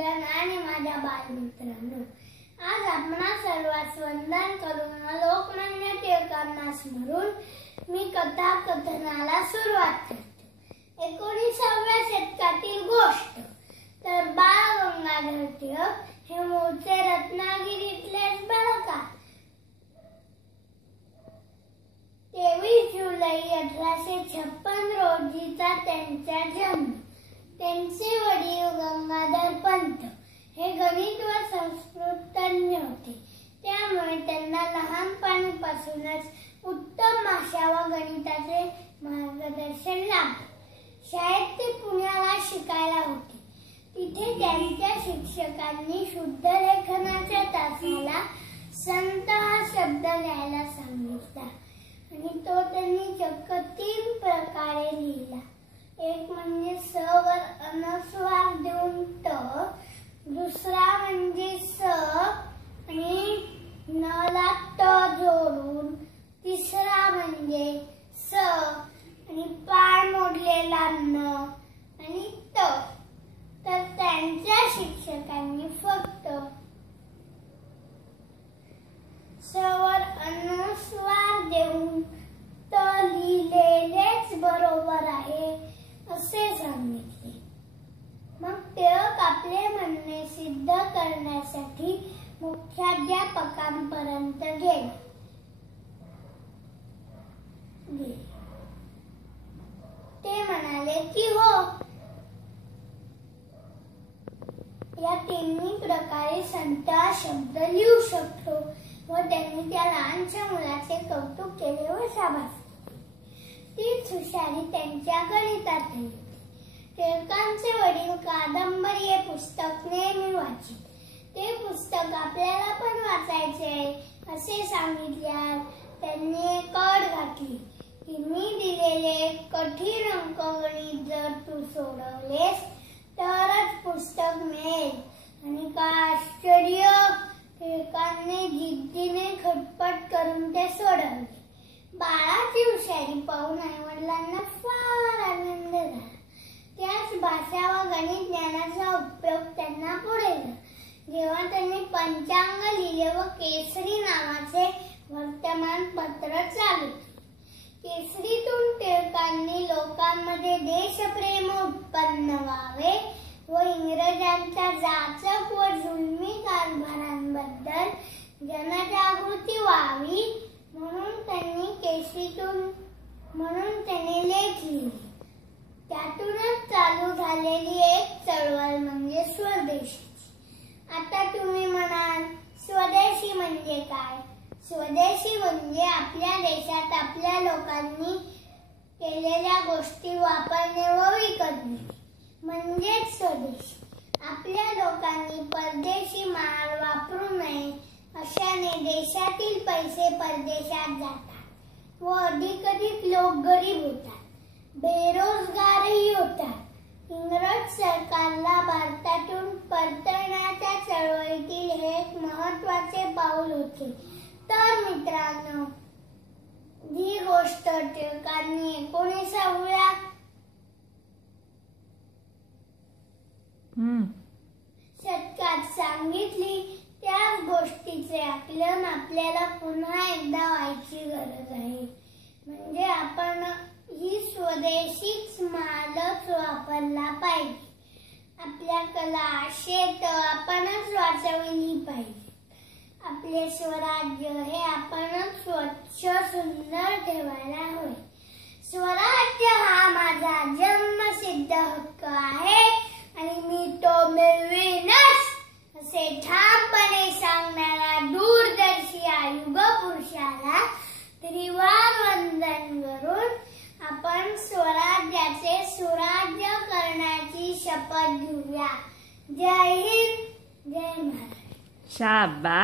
पूजन आणि माझ्या बालमित्रांनो. आज आपण सर्वात वंदन करून लोकमान्य टिळकांना स्मरून मी कथा कथनाला सुरुवात करते. एकोणीसाव्या शतकातील गोष्ट. तर बाळ गंगाधर टिळक हे मूळचे रत्नागिरीतलेच बरं तेवीस जुलै अठराशे छप्पन रोजीचा त्यांचा जन्म. त्यांचे वडील गंगाधर पंत हे गणित व संस्कृत तज्ञ होते. त्यामुळे त्यांना लहानपणापासूनच उत्तम भाषा व गणिताचे मार्गदर्शन लाभले. शाळेत ते पुण्याला शिकायला होते. तिथे त्यांच्या शिक्षकांनी शुद्ध लेखनाच्या तासाला संत हा शब्द लिहायला सांगितला. आणि तो त्यांनी चक्क तीन प्रकारे लिहिला. एक म्हणजे स वर अनुस्वार देऊन त दुसरा म्हणजे स आणि न ला त जोडून तिसरा म्हणजे स आणि पाय मोडलेला न आणि त तर त्यांच्या शिक्षकांनी फक्त सवर अनुस्वार देऊन त लिहिलेलेच बरोबर आहे असे सांगितले मग टिळक आपले म्हणणे सिद्ध करण्यासाठी मुख्याध्यापकांपर्यंत गेले. ते म्हणाले की हो. या तिन्ही प्रकारे संत हा शब्द लिहू शकतो व त्यांनी त्या लहानशा मुलाचे कौतुक केले व शाबास तीच हुशारी त्यांच्या गणितात टिळकांचे वडील कादंबरी नेहमी ते पुस्तक आपल्याला पण वाचायचे असे सांगितल्यास त्यांनी कड घातली. की मी दिलेले कठीण अंकगणित जर तू सोडवलेस तरच पुस्तक मिळेल. आणि का आश्चर्य? टिळकांनी जिद्दीने खटपट करून ते सोडवले. बाळाची हुशारी पाहून आई वडिलांना फार आनंद झाला. त्याच भाषा व गणित ज्ञानाचा उपयोग त्यांना पुढे जेव्हा त्यांनी पंचांग लिहिले व केसरी नावाचे वर्तमानपत्र चालू. केसरीतून टिळकांनी लोकांमध्ये देशप्रेम उत्पन्न व्हावे व इंग्रजांच्या जाचक व जुलमी कारभारांबद्दल जनजागृती व्हावी म्हणून त्यांनी केसरीतून म्हणून त्यांनी लेख लिहिले. त्यातूनच चालू झालेली एक चळवळ म्हणजे स्वदेशीची. आता तुम्ही म्हणाल स्वदेशी म्हणजे काय? स्वदेशी म्हणजे आपल्या देशात आपल्या लोकांनी केलेल्या गोष्टी वापरणे व विकणे म्हणजेच स्वदेशी. आपल्या लोकांनी परदेशी माल वापरू नये अशाने देशातील पैसे परदेशात जातात व अधिकाधिक लोक गरीब होतात. सरकारला भारतातून परतण्याच्या चळवळीतील हे एक महत्त्वाचे पाऊल होते. तर मित्रांनो ही गोष्ट टिळकांनी एकोणीसाव्या शतकात सांगितली. त्या गोष्टीचे आकलन आपल्याला पुन्हा एकदा व्हायची गरज आहे. म्हणजे आपण ही स्वदेशीच मालच वापरला पाहिजे. आपल्या कला शेत आपणच वाचवली पाहिजे. आपले स्वराज्य हे आपणच स्वच्छ सुंदर ठेवायला हवे. स्वराज्य हा माझा जन्मसिद्ध हक्क आहे आणि मी तो मिळवीनच असे ठा शपथ घेऊया जय हिंद जय महाराष्ट्र शाबा